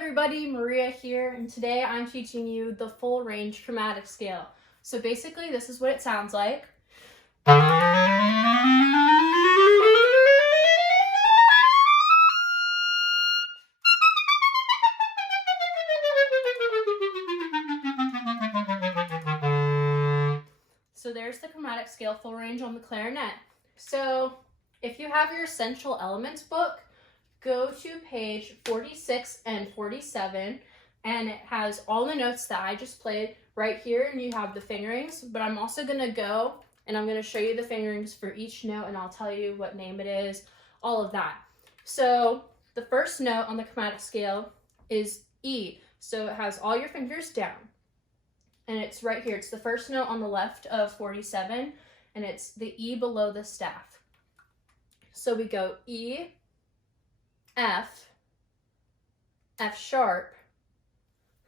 everybody, Maria here, and today I'm teaching you the full range chromatic scale. So basically this is what it sounds like. So there's the chromatic scale full range on the clarinet. So if you have your essential elements book, go to page 46 and 47, and it has all the notes that I just played right here, and you have the fingerings, but I'm also going to go and I'm going to show you the fingerings for each note, and I'll tell you what name it is, all of that. So the first note on the chromatic scale is E, so it has all your fingers down, and it's right here. It's the first note on the left of 47, and it's the E below the staff. So we go E, F, F sharp,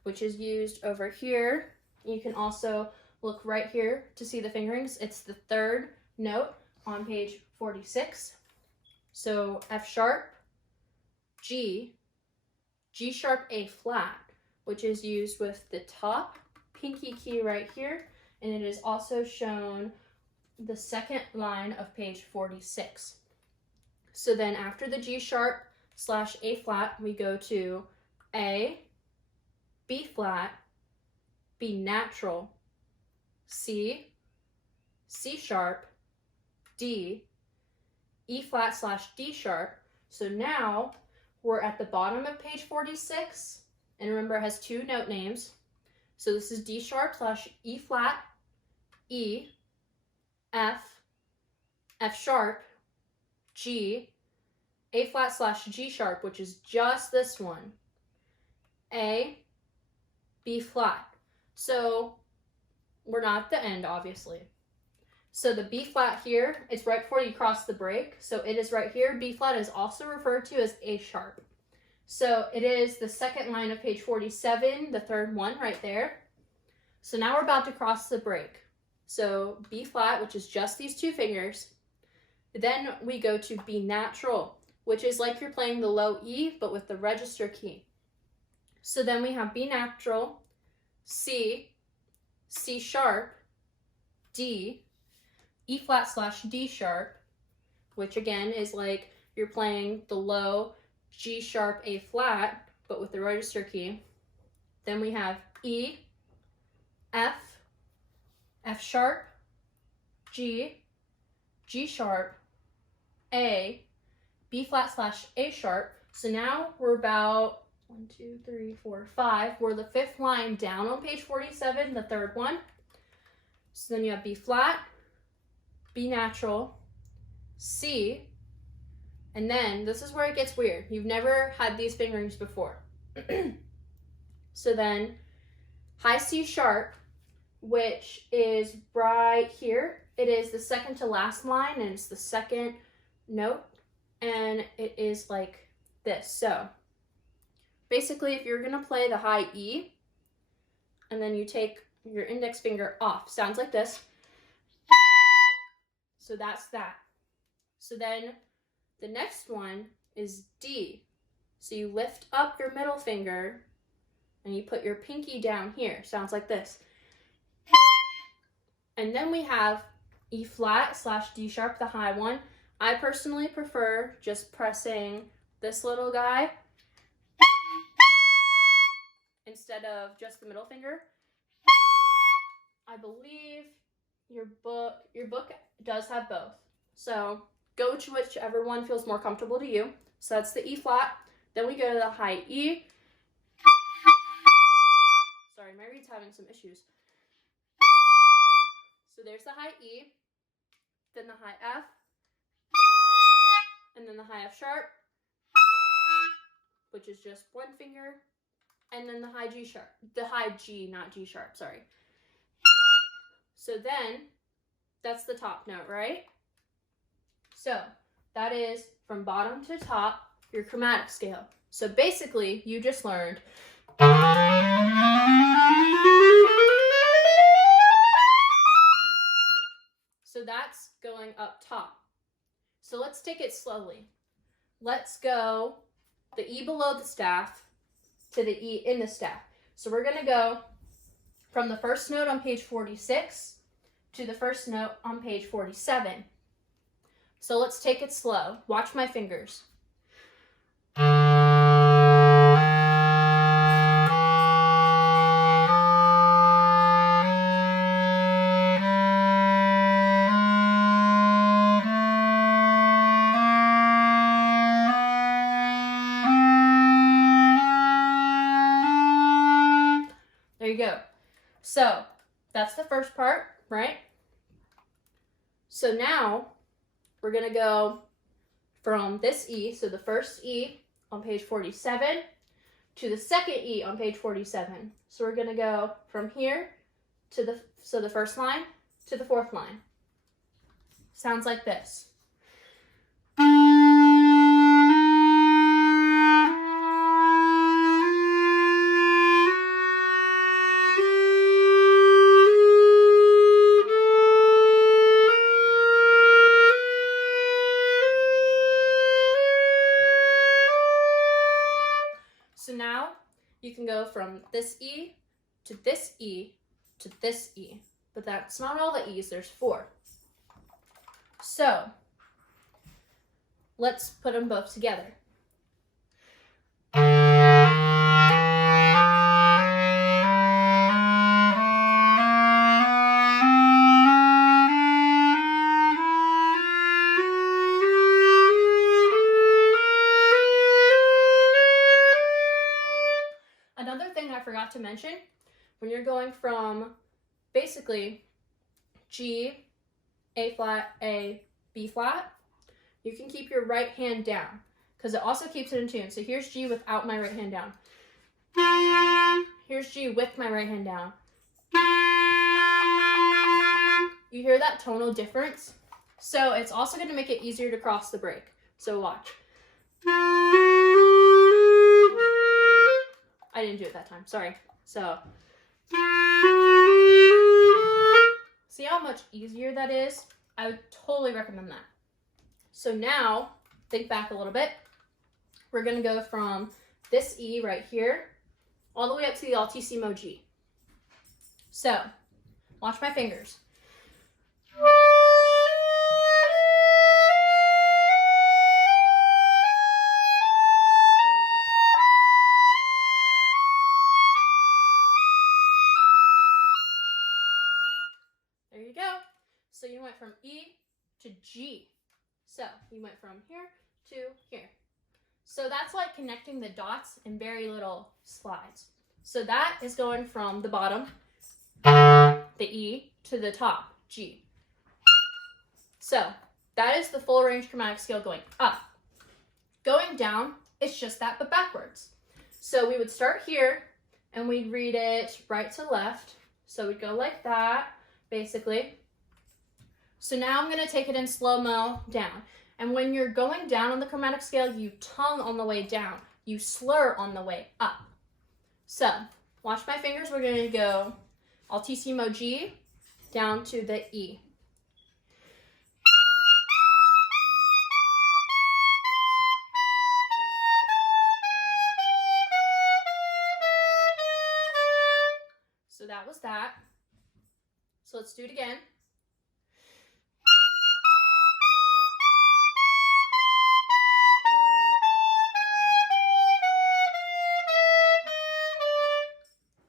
which is used over here. You can also look right here to see the fingerings. It's the third note on page 46. So F sharp, G, G sharp, A flat, which is used with the top pinky key right here, and it is also shown the second line of page 46. So then after the G sharp / A flat, we go to A, B flat, B natural, C, C sharp, D, E flat / D sharp. So now we're at the bottom of page 46, and remember it has two note names. So this is D sharp / E flat, E, F, F sharp, G, A flat / G sharp, which is just this one, A, B flat. So we're not at the end, obviously. So the B flat here, it's right before you cross the break. So it is right here. B flat is also referred to as A sharp. So it is the second line of page 47, the third one right there. So now we're about to cross the break. So B flat, which is just these two fingers. Then we go to B natural, which is like you're playing the low E, but with the register key. So then we have B natural, C, C sharp, D, E flat / D sharp, which again is like you're playing the low G sharp, A flat, but with the register key. Then we have E, F, F sharp, G, G sharp, A, B flat / A sharp. So now we're about 1, 2, 3, 4, 5. We're the fifth line down on page 47, the third one. So then you have B flat, B natural, C, and then this is where it gets weird. You've never had these fingerings before. So then high C sharp, which is right here. It is the second to last line, and it's the second note, and it is like this. So basically, if you're gonna play the high E, and then you take your index finger off, sounds like this. So that's that. So then the next one is D. So you lift up your middle finger, and you put your pinky down here, sounds like this. And then we have E flat / D sharp, the high one. I personally prefer just pressing this little guy instead of just the middle finger. I believe your book does have both. So go to whichever one feels more comfortable to you. So that's the E flat. Then we go to the high E. Sorry, my reed's having some issues. So there's the high E, then the high F, and then the high F sharp, which is just one finger, and then the high G sharp, the high G, not G sharp, sorry. So then, that's the top note, right? So that is from bottom to top, your chromatic scale. So basically, you just learned so that's going up top. So let's take it slowly. Let's go the E below the staff, to the E in the staff. So we're gonna go from the first note on page 46 to the first note on page 47. So let's take it slow. Watch my fingers. There you go. So that's the first part, right? So now we're gonna go from this E, so the first E on page 47 to the second E on page 47. So we're gonna go from here to the first line to the fourth line. Sounds like this. So now you can go from this E to this E to this E, but that's not all the E's, there's 4. So let's put them both together. Another thing I forgot to mention, when you're going from basically G, A flat, A, B flat, you can keep your right hand down because it also keeps it in tune. So here's G without my right hand down. Here's G with my right hand down. You hear that tonal difference? So it's also going to make it easier to cross the break. So watch. I didn't do it that time, sorry. So, see how much easier that is? I would totally recommend that. So now, think back a little bit. We're gonna go from this E right here, all the way up to the altissimo G. So, watch my fingers. There you go. So you went from E to G. So you went from here to here. So that's like connecting the dots in very little slides. So that is going from the bottom, the E, to the top, G. So that is the full range chromatic scale going up. Going down, it's just that, but backwards. So we would start here, and we'd read it right to left. So we'd go like that, basically. So now I'm going to take it in slow-mo down. And when you're going down on the chromatic scale, you tongue on the way down. You slur on the way up. So, watch my fingers. We're going to go altissimo G down to the E. So that was that. So let's do it again.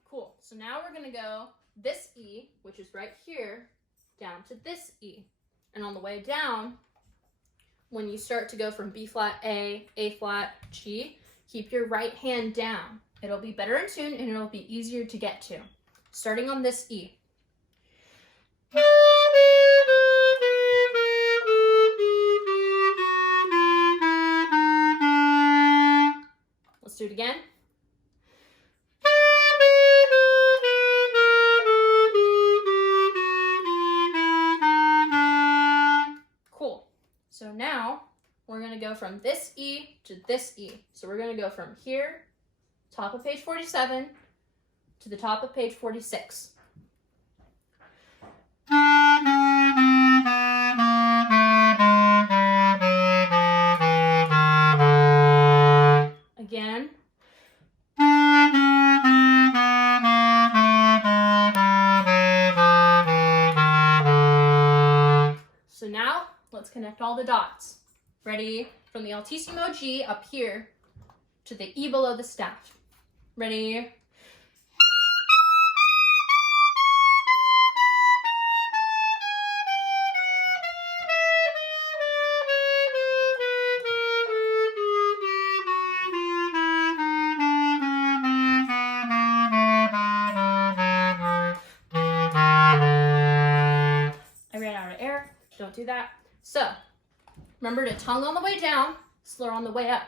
Cool. So now we're going to go this E, which is right here, down to this E. And on the way down, when you start to go from B flat, A flat, G, keep your right hand down. It'll be better in tune and it'll be easier to get to. Starting on this E. Let's do it again. Cool. So now we're going to go from this E to this E. So we're going to go from here, top of page 47, to the top of page 46. Again. connect all the dots. Ready? From the altissimo G up here to the E below the staff. Ready? Don't do that. So remember to tongue on the way down, slur on the way up.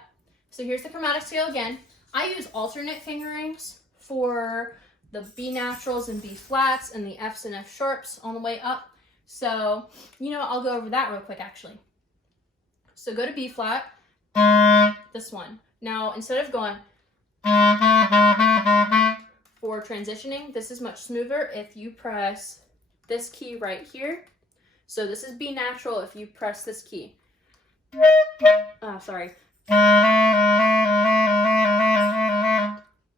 So here's the chromatic scale again. I use alternate fingerings for the B naturals and B flats and the Fs and F sharps on the way up. So, I'll go over that real quick actually. So go to B flat, this one. Now, instead of going for transitioning, this is much smoother if you press this key right here. So this is B natural if you press this key. Sorry.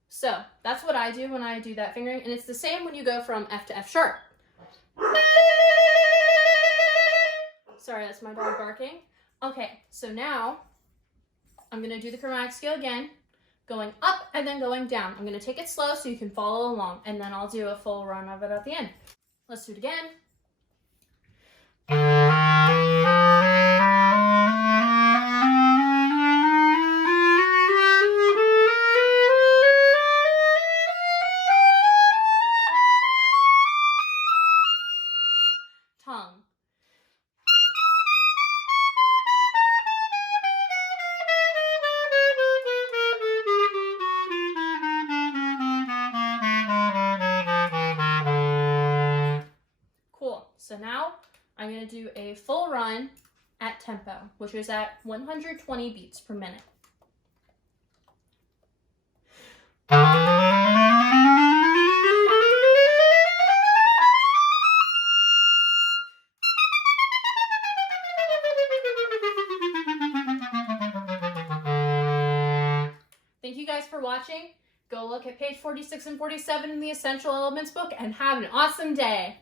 So that's what I do when I do that fingering. And it's the same when you go from F to F sharp. Sorry, that's my dog barking. Okay, so now I'm going to do the chromatic scale again, going up and then going down. I'm going to take it slow so you can follow along, and then I'll do a full run of it at the end. Let's do it again. Tongue. Cool. So now I'm going to do a full run at tempo, which is at 120 beats per minute. Thank you guys for watching. Go look at page 46 and 47 in the Essential Elements book and have an awesome day.